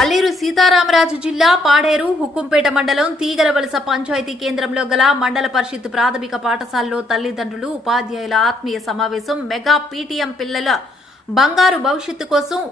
అల్లేరు సీతారామరాజు జిల్లా పాడేరు హుకుంపేట మండలం తీగలవలస పంచాయతీ కేంద్రంలో గల మండల పరిషత్ ప్రాథమిక పాఠశాలలో తల్లిదండ్రులు ఉపాధ్యాయుల ఆత్మీయ సమావేశం మెగా పీటీఎం పిల్లల బంగారు భవిష్యత్తు కోసం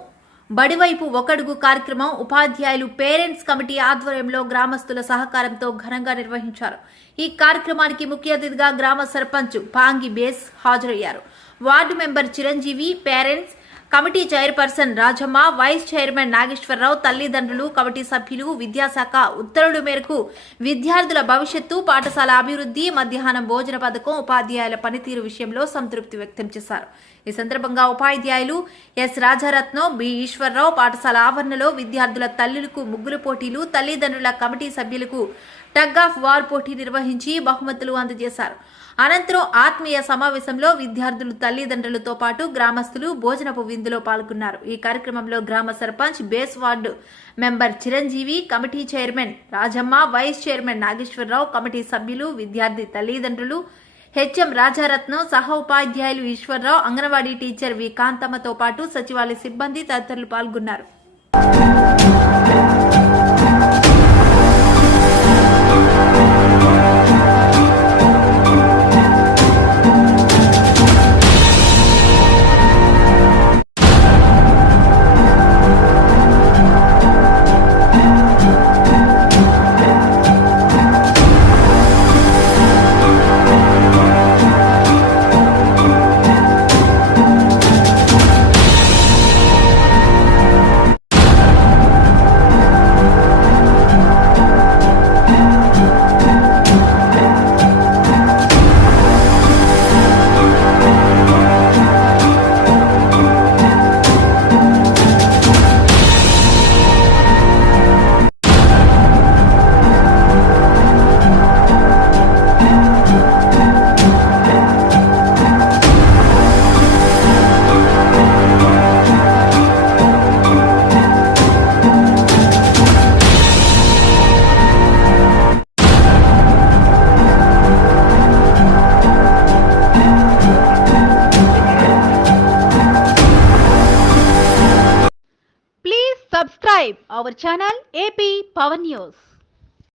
బడివైపు ఒకడుగు కార్యక్రమం ఉపాధ్యాయులు పేరెంట్స్ కమిటీ ఆధ్వర్యంలో గ్రామస్తుల సహకారంతో ఘనంగా నిర్వహించారు. ఈ కార్యక్రమానికి ముఖ్య అతిథిగా గ్రామ సర్పంచ్ పాంగి బేస్ హాజరయ్యారు. Ward member Chiranjeevi, parents committee chairperson Rajamma, vice chairman Nageswara Rao, తల్లిదండ్రులు, కమిటీ సభ్యులు విద్యాశాఖ ఉత్తర్వుల మేరకు విద్యార్థుల భవిష్యత్తు, పాఠశాల అభివృద్ధి, మధ్యాహ్నం భోజన పథకం, ఉపాధ్యాయుల పనితీరు విషయంలో సంతృప్తి వ్యక్తం చేశారు. ఈ సందర్భంగా ఉపాధ్యాయులు ఎస్ రాజారత్నం, బి ఈశ్వరరావు పాఠశాల ఆవరణలో విద్యార్థుల తల్లులకు ముగ్గులు పోటీలు, తల్లిదండ్రుల కమిటీ సభ్యులకు టగ్ ఆఫ్ వార్ పోటీ నిర్వహించి బహుమతులు అందజేశారు. అనంతరం ఆత్మీయ సమావేశంలో విద్యార్థులు తల్లిదండ్రులతో పాటు గ్రామస్తులు భోజనపు విందులో పాల్గొన్నారు. ఈ కార్యక్రమంలో గ్రామ సర్పంచ్, బేస్ ward member Chiranjeevi, committee chairman Rajamma, vice chairman Nageswara Rao, committee సభ్యులు, విద్యార్థి తల్లిదండ్రులు, హెచ్ఎం రాజారత్నం, సహ ఉపాధ్యాయులు ఈశ్వరరావు, అంగన్వాడీ టీచర్ వి కాంతమ్మతో పాటు సచివాలయ సిబ్బంది తదితరులు పాల్గొన్నారు. Subscribe our channel AP Power News.